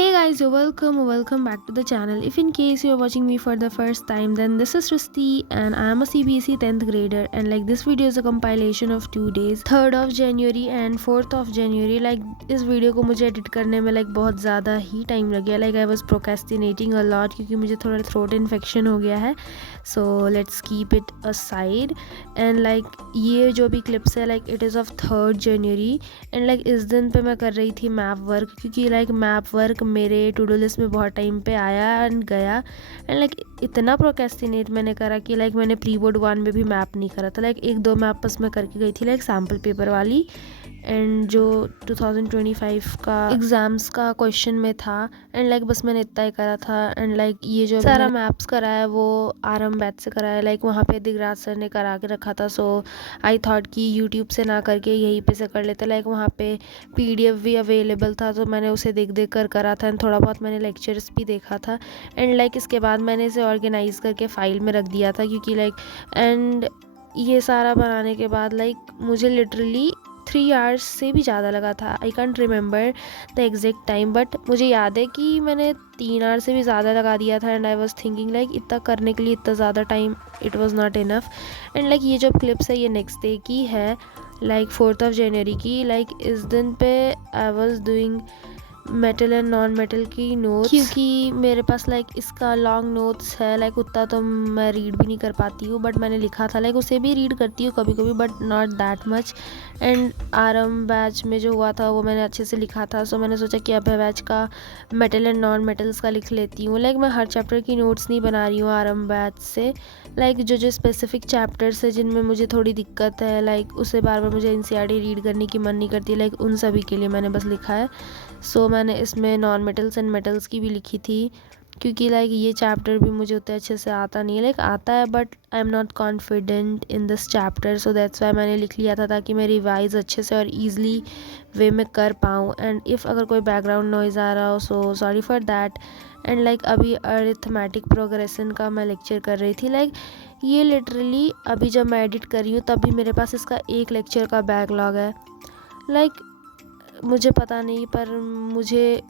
Hey guys, you're welcome back to the channel. If in case you're watching me for the first time, then this is Srishti and I am a CBSE 10th grader, and like this video is a compilation of 2 days, 3rd of January and 4th of January. Like इस video को मुझे edit करने में बहुत ज़्यादा ही time लग गया. Like I was procrastinating a lot क्योंकि मुझे थोड़ा throat infection हो गया है. So let's keep it aside. And like ये जो भी clips है, like it is of 3rd January and like इस दिन पे मैं कर रही थी मैप वर्क, क्योंकि like मैप वर्क मेरे टू डू लिस्ट में बहुत टाइम पे आया एंड गया. एंड लाइक इतना प्रोक्रेस्टिनेट मैंने करा कि लाइक मैंने प्री बोर्ड 1 में भी मैप नहीं करा था. लाइक 1-2 मैप बस मैं करके गई थी, लाइक सैम्पल पेपर वाली, एंड जो 2025 का एग्ज़ाम्स का क्वेश्चन में था. एंड लाइक बस मैंने इतना ही करा था. एंड लाइक ये जो सारा मैप्स करा है वो आरएम बैच से करा है. लाइक वहाँ पे दिगराज सर ने करा के रखा था, सो आई थॉट कि यूट्यूब से ना करके यहीं पे से कर लेते. लाइक वहाँ पे पीडीएफ भी अवेलेबल था, तो मैंने उसे देख देख कर करा था. एंड थोड़ा बहुत मैंने लेक्चर्स भी देखा था. एंड लाइक इसके बाद मैंने इसे ऑर्गेनाइज़ करके फ़ाइल में रख दिया था, क्योंकि लाइक एंड ये सारा बनाने के बाद लाइक मुझे लिटरली 3 आवर्स से भी ज़्यादा लगा था. I can't remember the exact time, but मुझे याद है कि मैंने 3 आवर्स से भी ज़्यादा लगा दिया था. And I was thinking like इतना करने के लिए इतना ज़्यादा time, it was not enough. And like ये जो क्लिप्स है ये नेक्स्ट डे की है, लाइक 4th ऑफ जनवरी की. लाइक इस दिन पे I was doing metal and non metal की नोट्स, क्योंकि मेरे पास लाइक इसका लॉन्ग नोट्स है. लाइक उतना तो मैं रीड भी नहीं कर पाती हूँ, बट मैंने लिखा था. लाइक उसे भी रीड करती हूँ कभी कभी, but not that much. And RM batch में जो हुआ था वो मैंने अच्छे से लिखा था, सो मैंने सोचा कि अब बैच का मेटल एंड नॉन मेटल्स का लिख लेती हूँ. लाइक मैं हर चैप्टर की नोट्स नहीं बना रही हूँ आरएम बैच से. लाइक जो जो स्पेसिफिक चैप्टर्स है जिनमें मुझे थोड़ी दिक्कत है, लाइक उसे बार बार मुझे एनसीईआरटी रीड करने की मन नहीं करती, लाइक उन सभी के लिए मैंने बस लिखा है. सो मैंने इसमें नॉन मेटल्स एंड मेटल्स की भी लिखी थी, क्योंकि लाइक ये चैप्टर भी मुझे उतने अच्छे से आता नहीं है. लाइक आता है but I am not confident in this chapter, so that's why मैंने लिख लिया था ताकि मैं रिवाइज़ अच्छे से और ईज़िली वे में कर पाऊँ. एंड इफ़ अगर कोई बैकग्राउंड नॉइज़ आ रहा हो, so sorry for that. And like अभी अरिथमेटिक प्रोग्रेशन का मैं लेक्चर कर रही थी. लाइक ये लिटरली अभी जब मैं एडिट कर रही हूँ तभी मेरे पास इसका एक लेक्चर का बैकलॉग है. लाइक मुझे पता नहीं, पर मुझे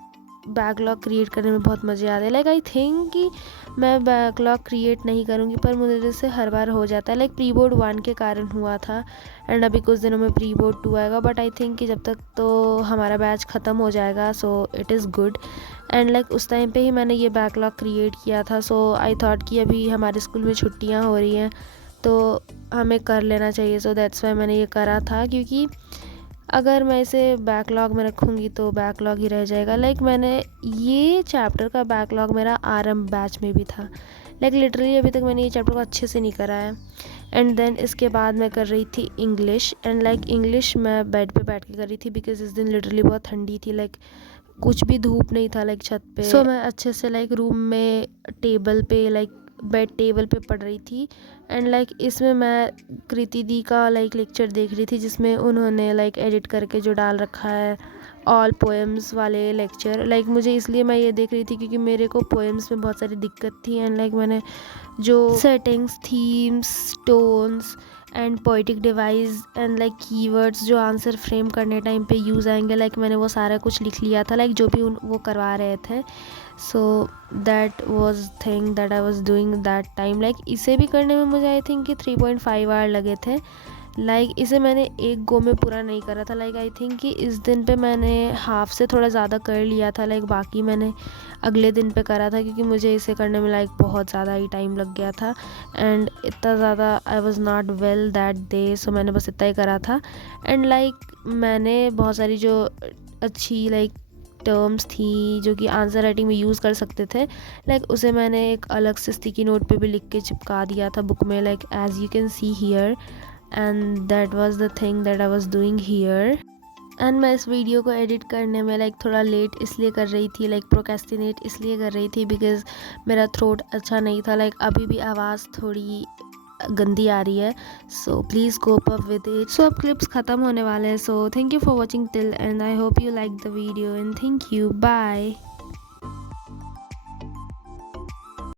बैकलॉग क्रिएट करने में बहुत मज़े आते हैं. लाइक आई थिंक कि मैं बैकलॉग क्रिएट नहीं करूँगी, पर मुझे से हर बार हो जाता है. लाइक प्री बोर्ड 1 के कारण हुआ था, एंड अभी कुछ दिनों में प्री बोर्ड 2 आएगा, बट आई थिंक कि जब तक तो हमारा बैच ख़त्म हो जाएगा, so it is good. And like उस टाइम पे ही मैंने ये बैकलॉग क्रिएट किया था, सो आई थॉट कि अभी हमारे स्कूल में छुट्टियाँ हो रही हैं तो हमें कर लेना चाहिए. सो दैट्स वाई मैंने ये करा था, क्योंकि अगर मैं इसे बैकलॉग में रखूँगी तो बैकलॉग ही रह जाएगा. लाइक मैंने ये चैप्टर का बैकलॉग मेरा आरएम बैच में भी था. लाइक लिटरली अभी तक मैंने ये चैप्टर को अच्छे से नहीं करा है. एंड देन इसके बाद मैं कर रही थी इंग्लिश. एंड लाइक इंग्लिश मैं बेड पे बैठ के कर रही थी, बिकॉज इस दिन लिटरली बहुत ठंडी थी. लाइक कुछ भी धूप नहीं था लाइक छत पे. सो मैं अच्छे से लाइक रूम में टेबल पे, लाइक बेड टेबल पे पढ़ रही थी. एंड लाइक इसमें मैं कृति दी का लाइक लेक्चर देख रही थी, जिसमें उन्होंने लाइक एडिट करके जो डाल रखा है ऑल पोएम्स वाले लेक्चर. लाइक मुझे इसलिए मैं ये देख रही थी क्योंकि मेरे को पोएम्स में बहुत सारी दिक्कत थी. एंड लाइक मैंने जो settings, themes, tones and poetic device and like keywords जो आंसर फ्रेम करने टाइम पे यूज़ आएंगे, लाइक मैंने वो सारा कुछ लिख लिया था, लाइक जो भी वो करवा रहे थे. So that was thing that I was doing that time. Like इसे भी करने में मुझे आई थिंक कि 3.5 आवर लगे थे. लाइक इसे मैंने एक गो में पूरा नहीं करा था. लाइक आई थिंक कि इस दिन पे मैंने हाफ से थोड़ा ज़्यादा कर लिया था. लाइक बाकी मैंने अगले दिन पे करा था, क्योंकि मुझे इसे करने में लाइक बहुत ज़्यादा ही टाइम लग गया था. एंड इतना ज़्यादा I was not well that day, so मैंने बस इतना ही करा था. एंड लाइक मैंने बहुत सारी जो अच्छी लाइक टर्म्स थी जो कि आंसर राइटिंग में यूज़ कर सकते थे, लाइक उसे मैंने एक अलग से स्टिकी नोट पे भी लिख के चिपका दिया था बुक में, like as you can see here. And that was the thing that I was doing here. And मैं इस वीडियो को एडिट करने में लाइक थोड़ा लेट इसलिए कर रही थी, लाइक प्रोक्रेस्टिनेट इसलिए कर रही थी बिकॉज मेरा थ्रोट अच्छा नहीं था. लाइक अभी भी आवाज़ थोड़ी गंदी आ रही है, so please cope up with it. So अब क्लिप्स ख़त्म होने वाले हैं, so thank you for watching till end I hope you like the video and thank you. Bye.